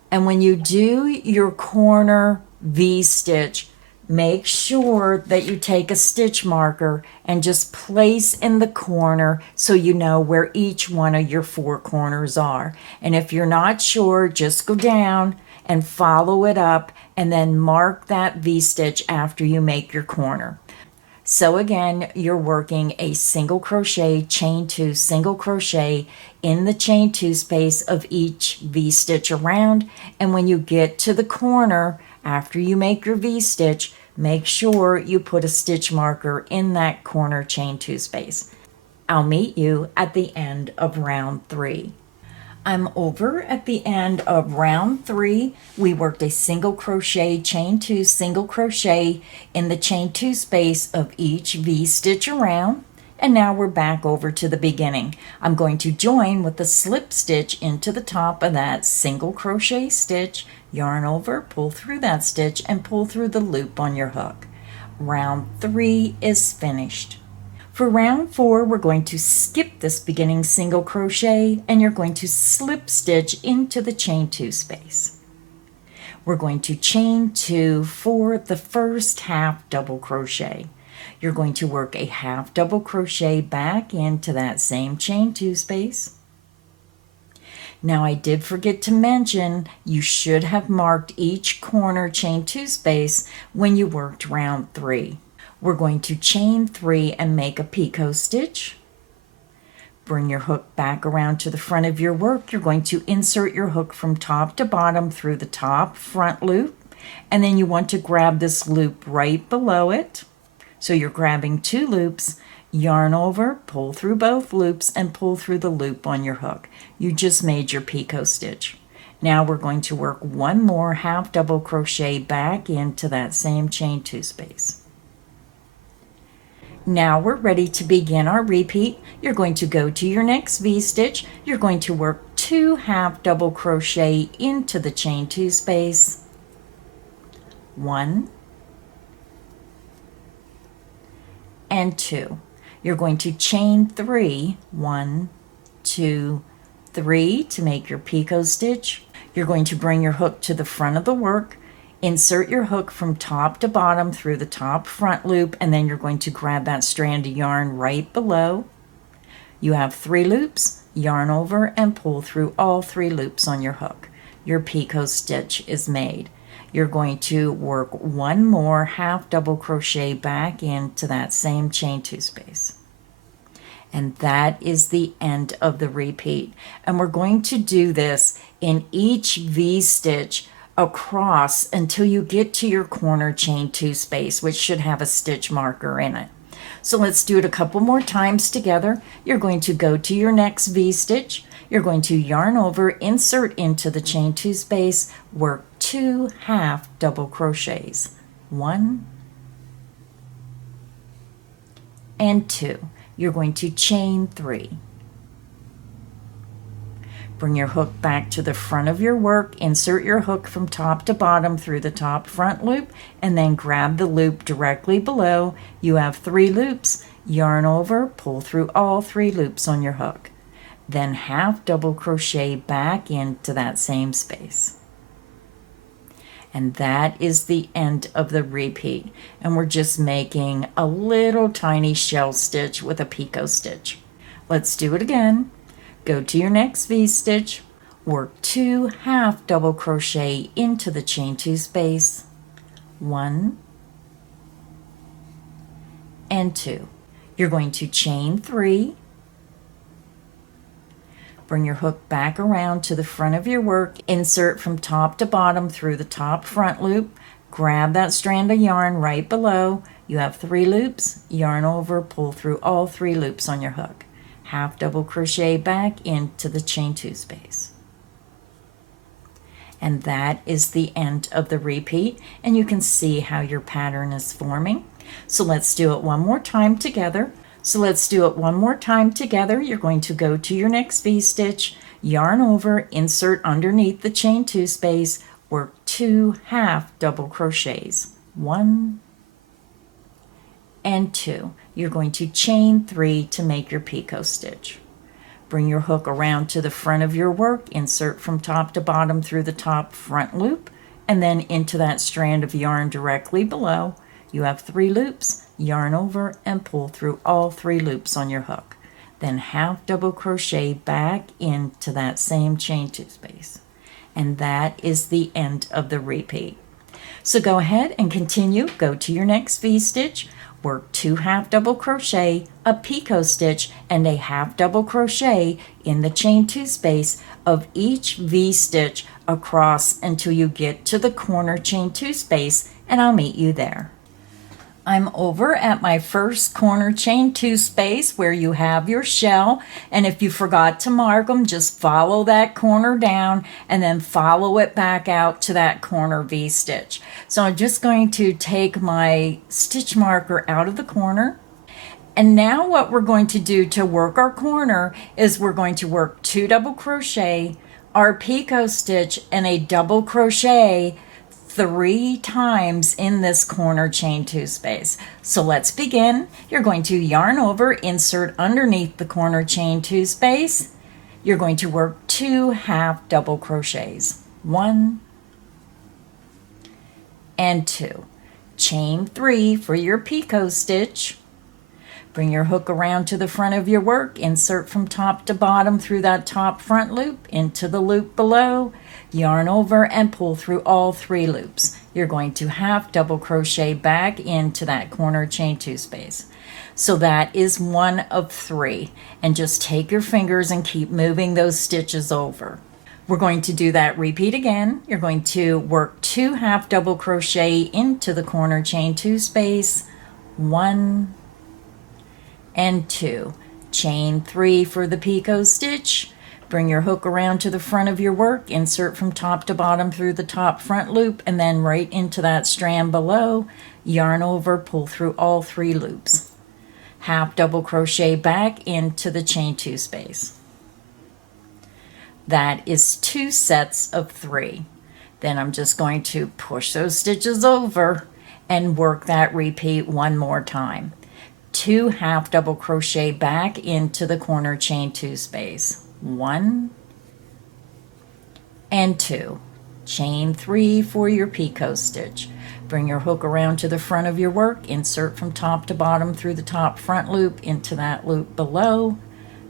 And when you do your corner V-stitch, make sure that you take a stitch marker and just place in the corner so you know where each one of your 4 corners are. And if you're not sure, just go down and follow it up and then mark that V-stitch after you make your corner. So again, you're working a single crochet, chain 2, single crochet in the chain 2 space of each V-stitch around. And when you get to the corner, after you make your V-stitch, make sure you put a stitch marker in that corner chain 2 space. I'll meet you at the end of round 3. I'm over at the end of round 3. We worked a single crochet, chain 2, single crochet in the chain 2 space of each V-stitch around. And now we're back over to the beginning. I'm going to join with the slip stitch into the top of that single crochet stitch, yarn over, pull through that stitch, and pull through the loop on your hook. Round 3 is finished. For round 4, we're going to skip this beginning single crochet and you're going to slip stitch into the chain 2 space. We're going to chain 2 for the first half double crochet. You're going to work a half double crochet back into that same chain 2 space. Now I did forget to mention you should have marked each corner chain 2 space when you worked round 3. We're going to chain 3 and make a picot stitch. Bring your hook back around to the front of your work. You're going to insert your hook from top to bottom through the top front loop, and then you want to grab this loop right below it. So you're grabbing 2 loops, yarn over, pull through both loops, and pull through the loop on your hook. You just made your picot stitch. Now we're going to work one more half double crochet back into that same chain 2 space. Now we're ready to begin our repeat. You're going to go to your next V-stitch. You're going to work 2 half double crochet into the chain 2 space. 1 and 2. You're going to chain 3. 1, 2, 3 to make your picot stitch. You're going to bring your hook to the front of the work. Insert your hook from top to bottom through the top front loop, and then you're going to grab that strand of yarn right below. You have 3 loops, yarn over, and pull through all 3 loops on your hook. Your picot stitch is made. You're going to work one more half double crochet back into that same chain 2 space. And that is the end of the repeat. And we're going to do this in each V-stitch across until you get to your corner chain 2 space, which should have a stitch marker in it. So let's do it a couple more times together. You're going to go to your next V-stitch. You're going to yarn over, insert into the chain 2 space, work 2 half double crochets. 1 and 2. You're going to chain 3. Bring your hook back to the front of your work, insert your hook from top to bottom through the top front loop, and then grab the loop directly below. You have 3 loops, yarn over, pull through all 3 loops on your hook. Then half double crochet back into that same space. And that is the end of the repeat. And we're just making a little tiny shell stitch with a picot stitch. Let's do it again. Go to your next V-stitch, work 2 half double crochet into the chain 2 space, 1 and 2. You're going to chain 3, bring your hook back around to the front of your work, insert from top to bottom through the top front loop, grab that strand of yarn right below. You have 3 loops, yarn over, pull through all 3 loops on your hook. Half double crochet back into the chain 2 space. And that is the end of the repeat, and you can see how your pattern is forming. So let's do it one more time together. You're going to go to your next V-stitch, yarn over, insert underneath the chain 2 space, work 2 half double crochets. 1 and 2. You're going to chain 3 to make your picot stitch. Bring your hook around to the front of your work, insert from top to bottom through the top front loop, and then into that strand of yarn directly below. You have 3 loops, yarn over, and pull through all 3 loops on your hook. Then half double crochet back into that same chain 2 space. And that is the end of the repeat. So go ahead and continue. Go to your next V-stitch, work 2 half double crochet, a picot stitch, and a half double crochet in the chain 2 space of each V-stitch across until you get to the corner chain 2 space, and I'll meet you there. I'm over at my first corner chain 2 space where you have your shell, and if you forgot to mark them, just follow that corner down and then follow it back out to that corner V-stitch. So I'm just going to take my stitch marker out of the corner, and now what we're going to do to work our corner is we're going to work 2 double crochet, our picot stitch, and a double crochet 3 times in this corner chain 2 space. So let's begin. You're going to yarn over, insert underneath the corner chain 2 space. You're going to work 2 half double crochets. 1 and 2. Chain 3 for your picot stitch. Bring your hook around to the front of your work, insert from top to bottom through that top front loop into the loop below, yarn over and pull through all 3 loops. You're going to half double crochet back into that corner chain 2 space. So that is 1 of 3, and just take your fingers and keep moving those stitches over. We're going to do that repeat again. You're going to work 2 half double crochet into the corner chain 2 space, 1 and 2. Chain 3 for the picot stitch. Bring your hook around to the front of your work, insert from top to bottom through the top front loop, and then right into that strand below, yarn over, pull through all 3 loops. Half double crochet back into the chain 2 space. That is 2 sets of 3. Then I'm just going to push those stitches over and work that repeat 1 more time. 2 half double crochet back into the corner chain 2 space. 1 and 2. Chain 3 for your picot stitch. Bring your hook around to the front of your work, insert from top to bottom through the top front loop into that loop below,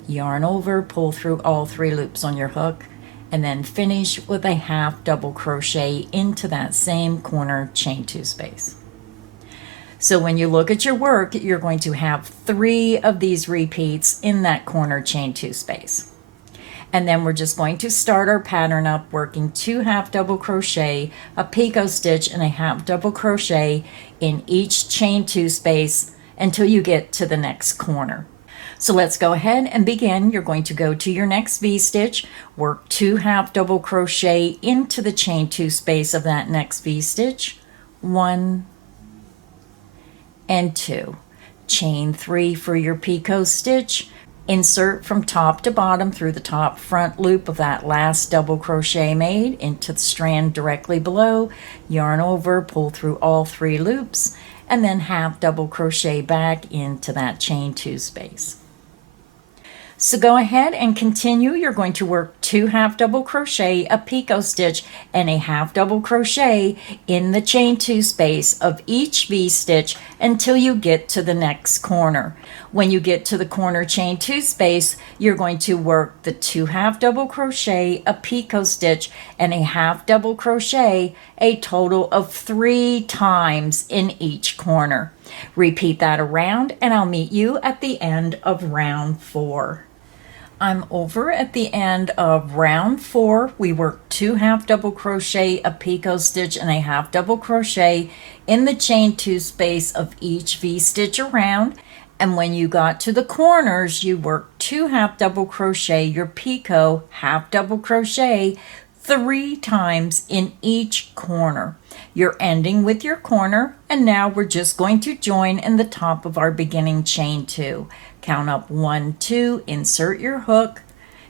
yarn over, pull through all 3 loops on your hook, and then finish with a half double crochet into that same corner chain 2 space. So when you look at your work, you're going to have 3 of these repeats in that corner chain 2 space. And then we're just going to start our pattern up working 2 half double crochet, a picot stitch, and a half double crochet in each chain 2 space until you get to the next corner. So let's go ahead and begin. You're going to go to your next V-stitch, work 2 half double crochet into the chain 2 space of that next V-stitch, 1 and 2. Chain 3 for your picot stitch. Insert from top to bottom through the top front loop of that last double crochet made into the strand directly below, yarn over, pull through all 3 loops, and then half double crochet back into that chain 2 space. So go ahead and continue. You're going to work 2 half double crochet, a picot stitch, and a half double crochet in the chain 2 space of each V-stitch until you get to the next corner. When you get to the corner chain 2 space, you're going to work the 2 half double crochet, a picot stitch, and a half double crochet, a total of 3 times in each corner. Repeat that around, and I'll meet you at the end of round 4. I'm over at the end of round 4. We worked 2 half double crochet, a picot stitch, and a half double crochet in the chain 2 space of each V-stitch around. And when you got to the corners, you worked 2 half double crochet, your picot, half double crochet 3 times in each corner. You're ending with your corner, and now we're just going to join in the top of our beginning chain 2. Count up 1, 2, insert your hook,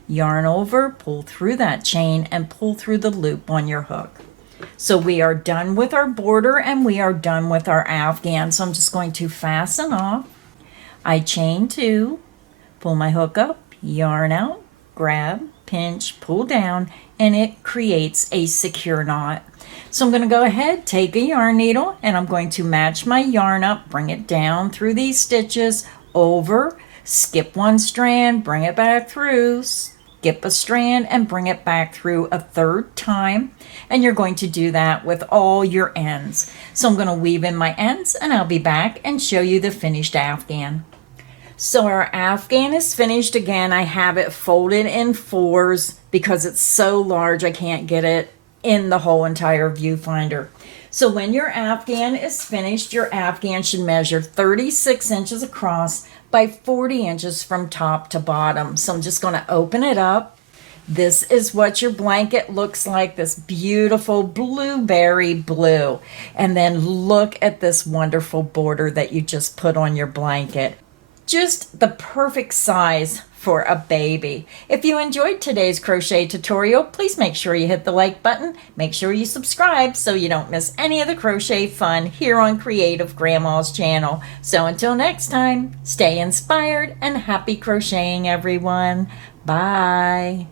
yarn over, pull through that chain, and pull through the loop on your hook. So we are done with our border and we are done with our afghan. So I'm just going to fasten off. I chain 2, pull my hook up, yarn out, grab, pinch, pull down, and it creates a secure knot. So I'm going to go ahead, take a yarn needle, and I'm going to match my yarn up, bring it down through these stitches, over, skip 1 strand, bring it back through, skip a strand, and bring it back through a 3rd time. And you're going to do that with all your ends. So I'm going to weave in my ends, and I'll be back and show you the finished afghan. So our afghan is finished. Again, I have it folded in 4s because it's so large I can't get it in the whole entire viewfinder. So when your afghan is finished, your afghan should measure 36 inches across by 40 inches from top to bottom. So I'm just going to open it up. This is what your blanket looks like, this beautiful blueberry blue. And then look at this wonderful border that you just put on your blanket. Just the perfect size for a baby. If you enjoyed today's crochet tutorial, please make sure you hit the like button. Make sure you subscribe so you don't miss any of the crochet fun here on Creative Grandma's channel. So until next time, stay inspired and happy crocheting, everyone. Bye.